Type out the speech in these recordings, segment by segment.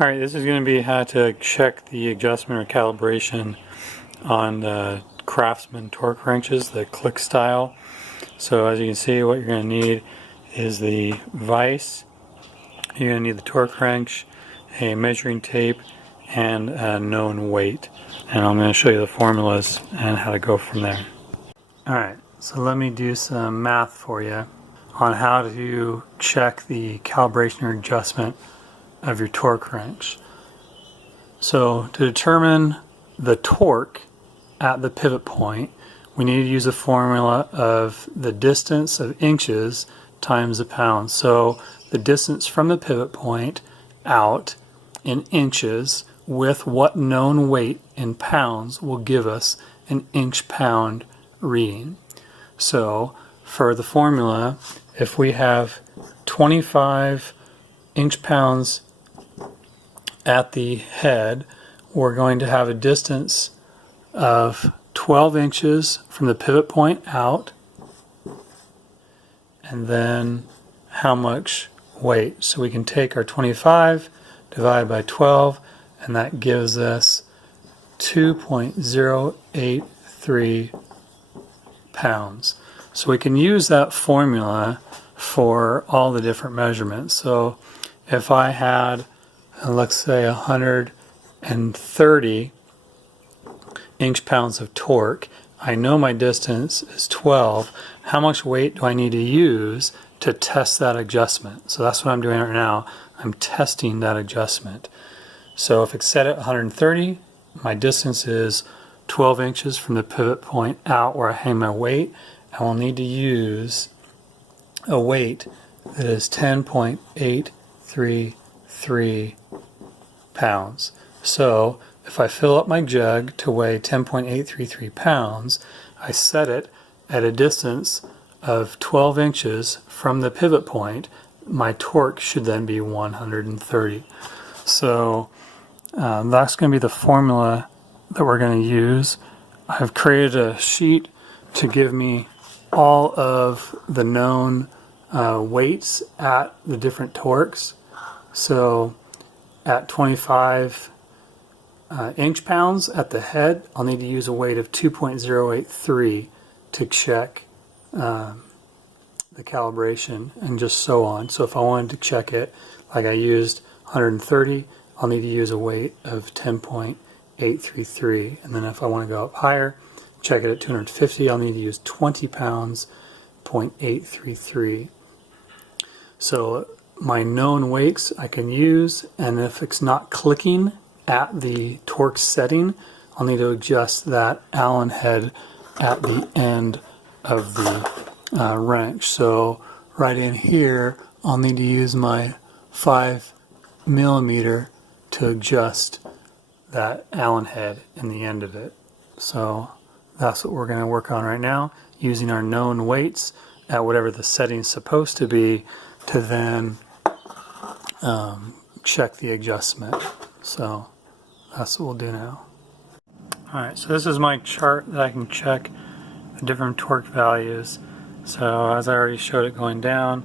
Alright, this is going to be how to check the adjustment or calibration on the Craftsman torque wrenches, the click style. So as you can see, what you're going to need is the vise, you're going to need the torque wrench, a measuring tape, and a known weight. And I'm going to show you the formulas and how to go from there. Alright, so let me do some math for you on how to check the calibration or adjustment of your torque wrench. So to determine the torque at the pivot point, we need to use a formula of the distance of inches times the pounds. So the distance from the pivot point out in inches with what known weight in pounds will give us an inch-pound reading. So for the formula, if we have 25 inch-pounds at the head, we're going to have a distance of 12 inches from the pivot point out, and then how much weight. So we can take our 25 divided by 12, and that gives us 2.083 pounds. So we can use that formula for all the different measurements. So if I had, let's say, 130 inch-pounds of torque, I know my distance is 12. How much weight do I need to use to test that adjustment? So that's what I'm doing right now. I'm testing that adjustment. So if it's set at 130, my distance is 12 inches from the pivot point out where I hang my weight. I will need to use a weight that is 10.833 pounds. So if I fill up my jug to weigh 10.833 pounds, I set it at a distance of 12 inches from the pivot point. My torque should then be 130. So that's going to be the formula that we're going to use. I've created a sheet to give me all of the known weights at the different torques. So at 25 inch-pounds at the head, I'll need to use a weight of 2.083 to check the calibration, and just so on. So if I wanted to check it like I used 130, I'll need to use a weight of 10.833. And then if I want to go up higher, check it at 250, I'll need to use 20 pounds, 0.833. So my known weights I can use, and if it's not clicking at the torque setting, I'll need to adjust that Allen head at the end of the wrench. So right in here, I'll need to use my 5mm to adjust that Allen head in the end of it. So that's what we're going to work on right now, using our known weights at whatever the setting is supposed to be to then check the adjustment. So that's what we'll do now. Alright, so this is my chart that I can check the different torque values. So as I already showed it going down,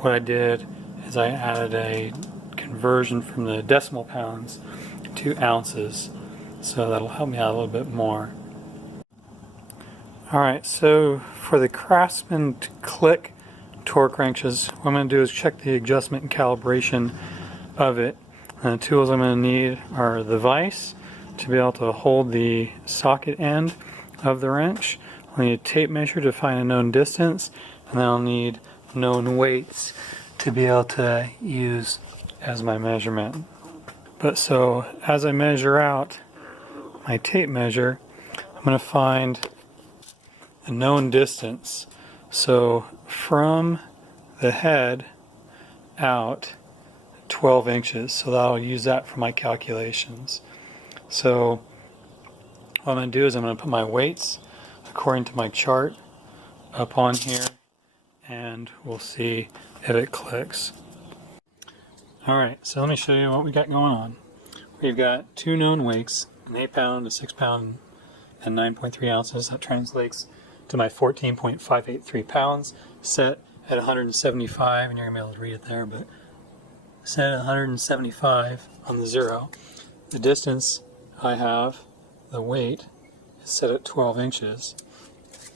what I did is I added a conversion from the decimal pounds to ounces. So that'll help me out a little bit more. Alright, so for the Craftsman click torque wrenches, what I'm going to do is check the adjustment and calibration of it. And the tools I'm going to need are the vise to be able to hold the socket end of the wrench. I'll need a tape measure to find a known distance, and then I'll need known weights to be able to use as my measurement. But so as I measure out my tape measure, I'm going to find a known distance. So from the head out 12 inches, so I'll use that for my calculations. So what I'm going to do is I'm going to put my weights according to my chart up on here, and we'll see if it clicks. Alright, so let me show you what we got going on. We've got two known weights, an 8-pound, a 6-pound, and 9.3 ounces. That translates to my 14.583 pounds, set at 175, and you're going to be able to read it there, but set at 175 on the 0. The distance I have, the weight, is set at 12 inches.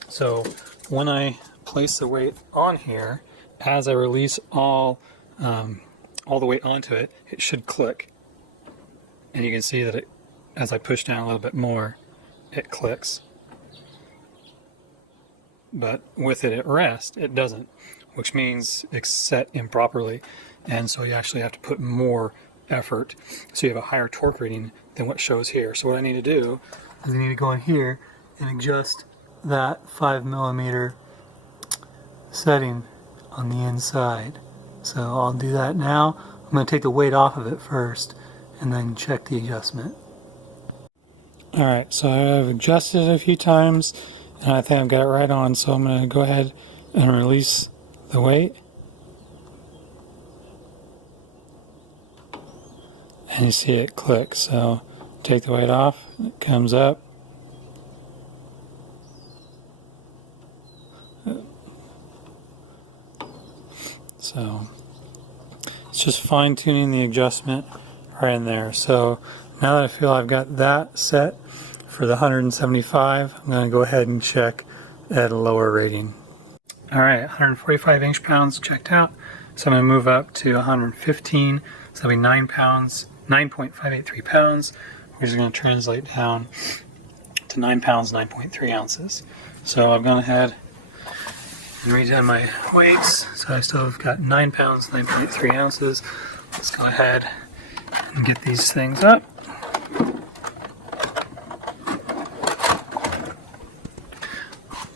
So when I place the weight on here, as I release all the weight onto it, it should click. And you can see that as I push down a little bit more, it clicks. But with it at rest, it doesn't, which means it's set improperly. And so you actually have to put more effort. So you have a higher torque rating than what shows here. So what I need to do is I need to go in here and adjust that 5mm setting on the inside. So I'll do that now. I'm going to take the weight off of it first and then check the adjustment. Alright, so I've adjusted it a few times and I think I've got it right on, so I'm going to go ahead and release the weight. And you see it click, so take the weight off, it comes up. So it's just fine-tuning the adjustment right in there. So now that I feel I've got that set for the 175, I'm going to go ahead and check at a lower rating. Alright, 145 inch-pounds checked out. So I'm going to move up to 115, so that'll be 9 pounds, 9.583 pounds, which is going to translate down to 9 pounds, 9.3 ounces. So I've gone ahead and redone my weights, so I still have got 9 pounds, 9.3 ounces. Let's go ahead and get these things up.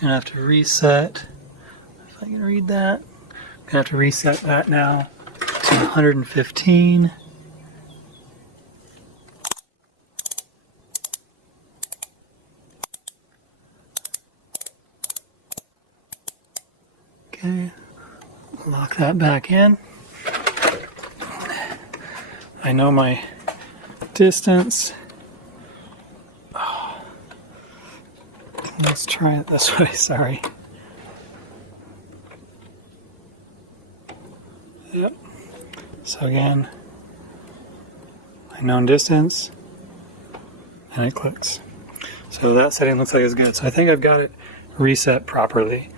I'm going to have to reset, if I can read that. I'm going to have to reset that now to 115. Okay, lock that back in. I know my distance. Oh. Let's try it this way, sorry. Yep. So again, my known distance, and it clicks. So that setting looks like it's good. So I think I've got it reset properly.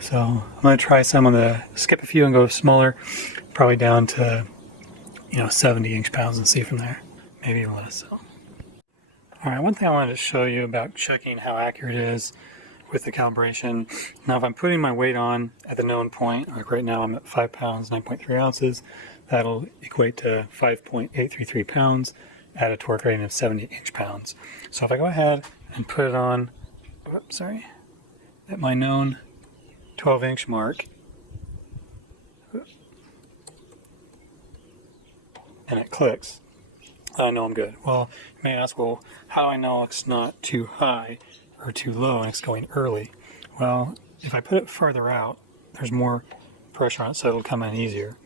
So I'm going to try some on the, skip a few and go smaller, probably down to, 70 inch-pounds and see from there. Maybe even less. So. Alright, one thing I wanted to show you about checking how accurate it is with the calibration. Now if I'm putting my weight on at the known point, like right now I'm at 5 pounds, 9.3 ounces, that'll equate to 5.833 pounds at a torque rating of 70 inch-pounds. So if I go ahead and put it on, at my known 12-inch mark, and it clicks, I know I'm good. Well, you may ask, well, how do I know it's not too high or too low and it's going early? Well, if I put it further out, there's more pressure on it, so it'll come in easier.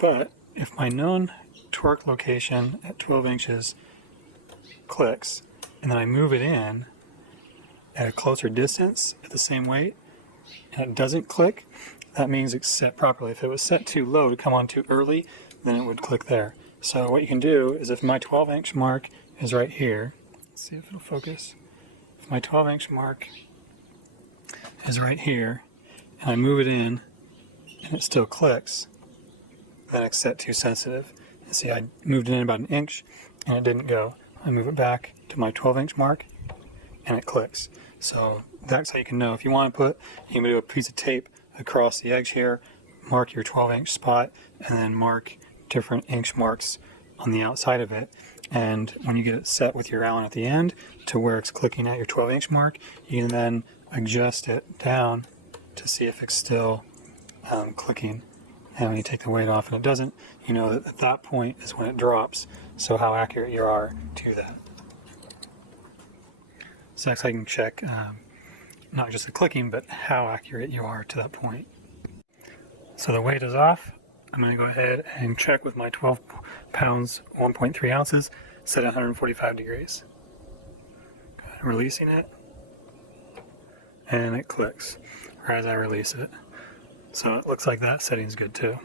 But if my known torque location at 12 inches clicks, and then I move it in at a closer distance at the same weight, and it doesn't click, that means it's set properly. If it was set too low to come on too early, then it would click there. So what you can do is if my 12-inch mark is right here, let's see if it'll focus. If my 12-inch mark is right here, and I move it in, and it still clicks, then it's set too sensitive. And see, I moved it in about an inch, and it didn't go. I move it back to my 12-inch mark, and it clicks. So that's how you can know. If you want to put, you can do a piece of tape across the edge here, mark your 12-inch spot, and then mark different inch marks on the outside of it. And when you get it set with your Allen at the end to where it's clicking at your 12-inch mark, you can then adjust it down to see if it's still clicking. And when you take the weight off and it doesn't, you know that at that point is when it drops. So how accurate you are to that. So next I can check not just the clicking, but how accurate you are to that point. So the weight is off. I'm going to go ahead and check with my 12 pounds, 1.3 ounces, set at 145 degrees. Releasing it, and it clicks right as I release it. So it looks like that setting's good too.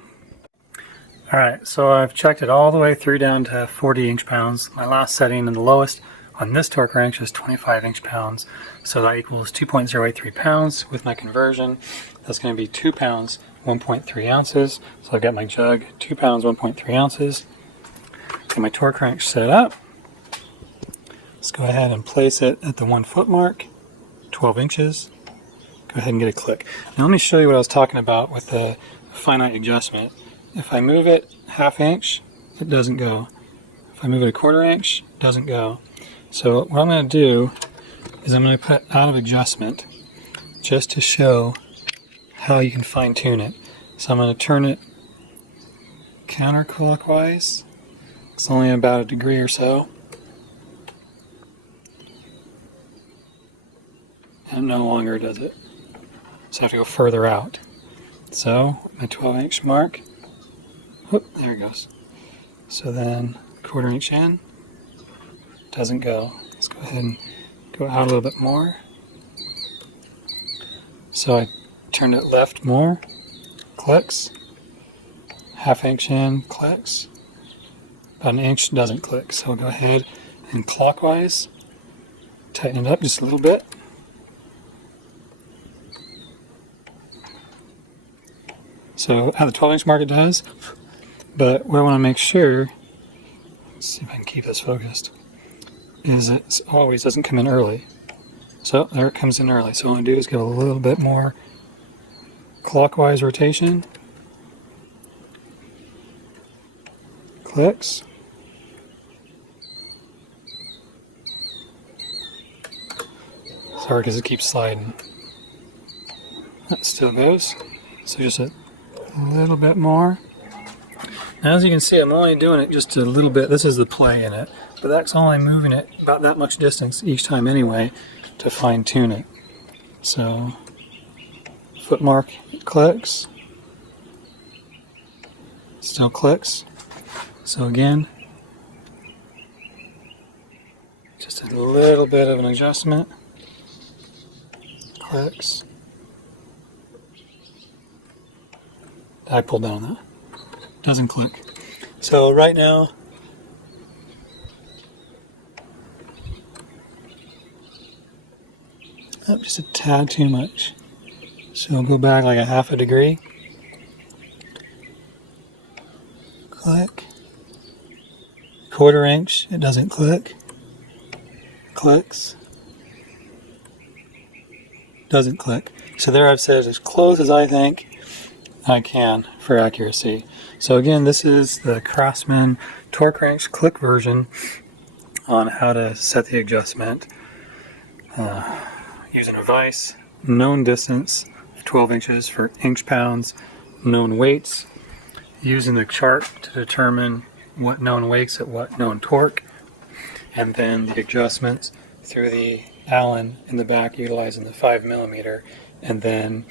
Alright, so I've checked it all the way through down to 40 inch-pounds. My last setting and the lowest on this torque wrench is 25 inch-pounds. So that equals 2.083 pounds. With my conversion, that's going to be 2 pounds, 1.3 ounces. So I've got my jug, 2 pounds, 1.3 ounces. Get my torque wrench set up. Let's go ahead and place it at the 1 foot mark, 12 inches. Go ahead and get a click. Now let me show you what I was talking about with the finite adjustment. If I move it ½ inch, it doesn't go. If I move it ¼ inch, it doesn't go. So what I'm going to do is I'm going to put out of adjustment just to show how you can fine tune it. So I'm going to turn it counterclockwise. It's only about a degree or so. And no longer does it. So I have to go further out. So my 12 inch mark. Whoop, there it goes. So then ¼ inch in, doesn't go. Let's go ahead and go out a little bit more. So I turned it left more, clicks. ½ inch in, clicks. About 1 inch doesn't click. So I'll go ahead and clockwise, tighten it up just a little bit. So at the 12 inch mark it does. But what I want to make sure, let's see if I can keep this focused, is it always doesn't come in early. So there it comes in early. So what I'm going to do is give a little bit more clockwise rotation. Clicks. Sorry because it keeps sliding. That still goes. So just a little bit more. Now, as you can see, I'm only doing it just a little bit. This is the play in it, but that's only moving it about that much distance each time anyway to fine tune it. So, foot mark, clicks, still clicks. So again, just a little bit of an adjustment, clicks. I pulled down that. Doesn't click. So right now, just a tad too much. So I'll go back like a ½ degree. Click. ¼ inch, it doesn't click. Clicks. Doesn't click. So there I've said as close as I think I can for accuracy. So again, this is the Craftsman torque wrench click version on how to set the adjustment using a vise, known distance of 12 inches for inch-pounds, known weights, using the chart to determine what known weights at what known torque, and then the adjustments through the Allen in the back utilizing the 5mm, and then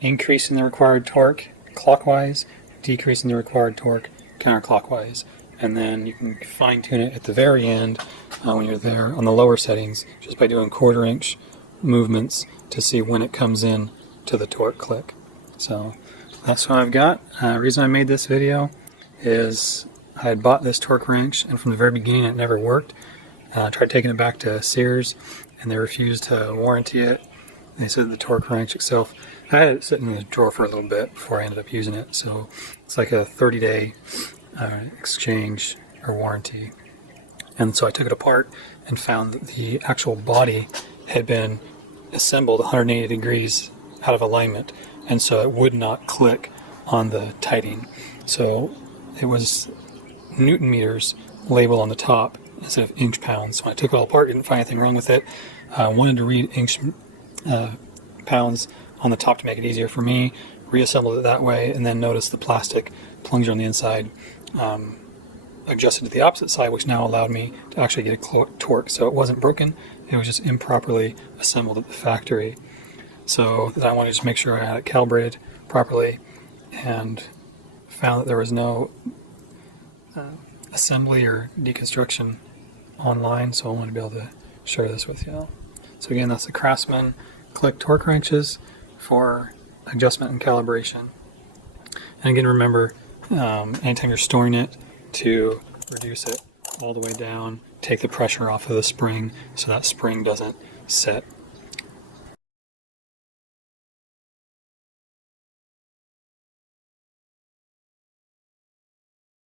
increasing the required torque clockwise, decreasing the required torque counterclockwise, and then you can fine tune it at the very end when you're there on the lower settings just by doing ¼ inch movements to see when it comes in to the torque click. So that's what I've got. The reason I made this video is I had bought this torque wrench and from the very beginning it never worked. I tried taking it back to Sears and they refused to warranty it. They said the torque wrench itself, I had it sitting in the drawer for a little bit before I ended up using it, so it's like a 30-day exchange or warranty. And so I took it apart and found that the actual body had been assembled 180 degrees out of alignment, and so it would not click on the tightening. So it was Newton meters labeled on the top instead of inch-pounds. So when I took it all apart, didn't find anything wrong with it. I wanted to read pounds on the top to make it easier for me, reassembled it that way, and then noticed the plastic plunger on the inside adjusted to the opposite side, which now allowed me to actually get a torque. So it wasn't broken, it was just improperly assembled at the factory. So I wanted to just make sure I had it calibrated properly and found that there was no assembly or deconstruction online, so I wanted to be able to share this with you. So again, that's the Craftsman click torque wrenches for adjustment and calibration. And again, remember, anytime you're storing it, to reduce it all the way down, take the pressure off of the spring so that spring doesn't set